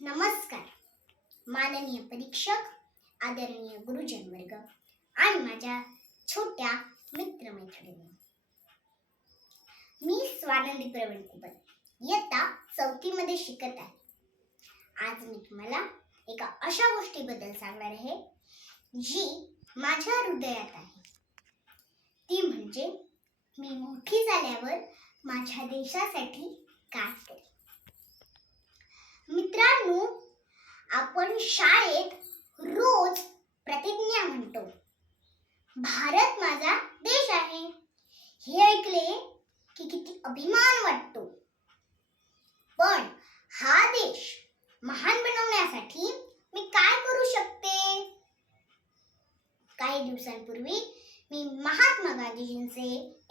नमस्कार माननीय परीक्षक, आदरणीय गुरुजन वर्ग आणि माझ्या छोट्या मित्रमैत्रिणी. मी स्वानंदी प्रवीण कुबल इयत्ता 4थी मध्ये शिकत आहे. आज मी तुम्हाला एका अशा गोष्टीबद्दल सांगणार आहे जी माझ्या हृदयात आहे. ती म्हणजे मी मोठी झाल्यावर माझ्या देशासाठी काय करेन. मित्रांनो, आपण शाळेत रोज प्रतिज्ञा म्हणतो, भारत माझा देश आहे. हे ऐकले की किती अभिमान वाटतो. पण हा देश महान बनवण्यासाठी मी काय करू शकते? काही दिवसांपूर्वी मी महात्मा गांधीजींचे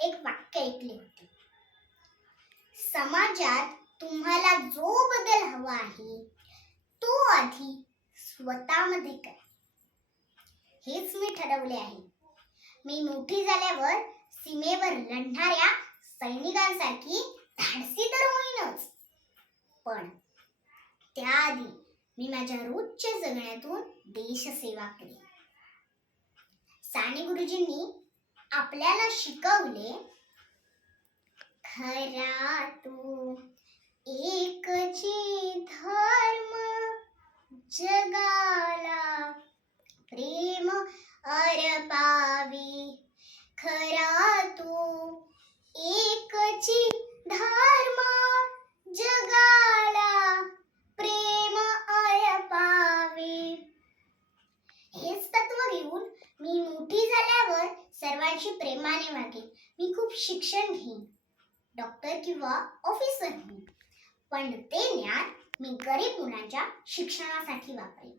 एक वाक्य ऐकले होते. समाजात तुम्हाला जो बदल हवा आहे तो आधी स्वतःमध्ये करा. हेच मी ठरवले आहे. मी मोठी झाल्यावर सीमेवर लढणाऱ्या सैनिकांसारखी धाडसी तर होईनच, पण त्याआधी मी माझ्या रोजच्या जगण्यातून देशसेवा करेन. साने गुरुजींनी आपल्याला शिकवले, खरा तू एकची धर्म जगाला प्रेम अर्पावी. खरा तू एकची धर्म जगाला प्रेम अर्पावी. हेच तत्व घेऊन मी मोठी झाल्यावर सर्वांशी प्रेमाने वागेन. मी खूप शिक्षण घेईन, डॉक्टर किंवा ऑफिसर होईन, पण ते ज्ञान मी गरीब मुलांच्या शिक्षणासाठी वापरेन.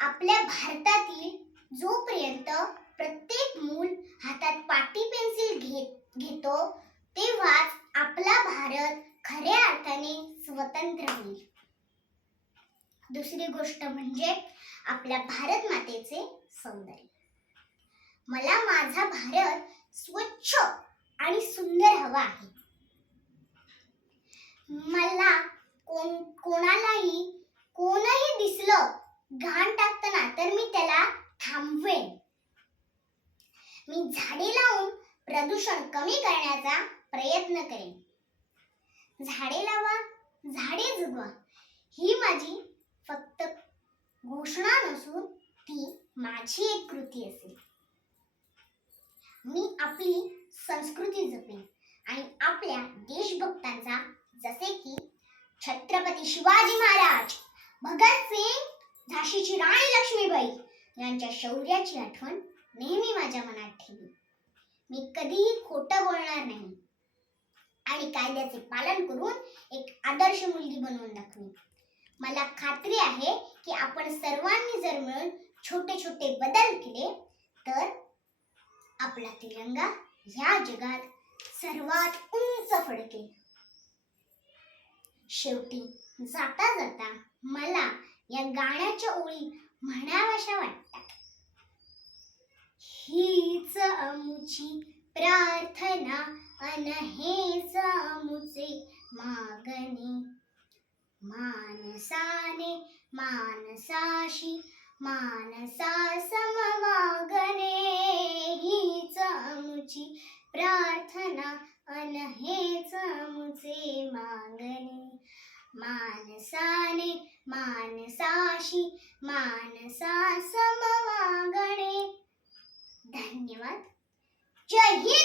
आपल्या भारतातील जोपर्यंत प्रत्येक मूल हातात पाटी पेन्सिल घेतो तेव्हाच आपला भारत खऱ्या अर्थाने स्वतंत्र होईल. दुसरी गोष्ट म्हणजे आपल्या भारत मातेचे सौंदर्य. मला माझा भारत स्वच्छ आणि सुंदर हवा आहे. मला कोणीही दिसलं घाण टाकताना तर मी त्याला थांबवेन. मी झाडे लावून प्रदूषण कमी करण्याचा प्रयत्न करेन. झाडे लावा, झाडे जगवा ही माझी फक्त घोषणा नसून ती माझी एक कृती असेल. मी आपली संस्कृती जपेन आणि आपल्या देशभक्तांचा, जसे की छत्रपती शिवाजी महाराज, भगतसिंग, झाशीची राणी लक्ष्मीबाई यांच्या शौर्याची आठवण नेहमी माझ्या मनात ठेवीन. मी कधीही खोटं बोलणार नाही आणि कायद्याचे पालन करून एक आदर्श मुलगी बनवून दाखवीन. मला खात्री आहे की आपण सर्वांनी जर मिळून छोटे छोटे बदल केले तर आपला तिरंगा या जगात सर्वात उंच फडकेल. शेवटी जाता जाता मला या गाण्याच्या ओळी म्हणाव्याशा वाटतात. हीच आमुची प्रार्थना अन हेच आमुचे मागणे. मानसाने मानसाशी मानसा समवागणे. हीच आमुची प्रार्थना अन हेच आमुचे मागणे. मानसाने मानसाशी मानसा समवागणे. धन्यवाद. जय हिंद.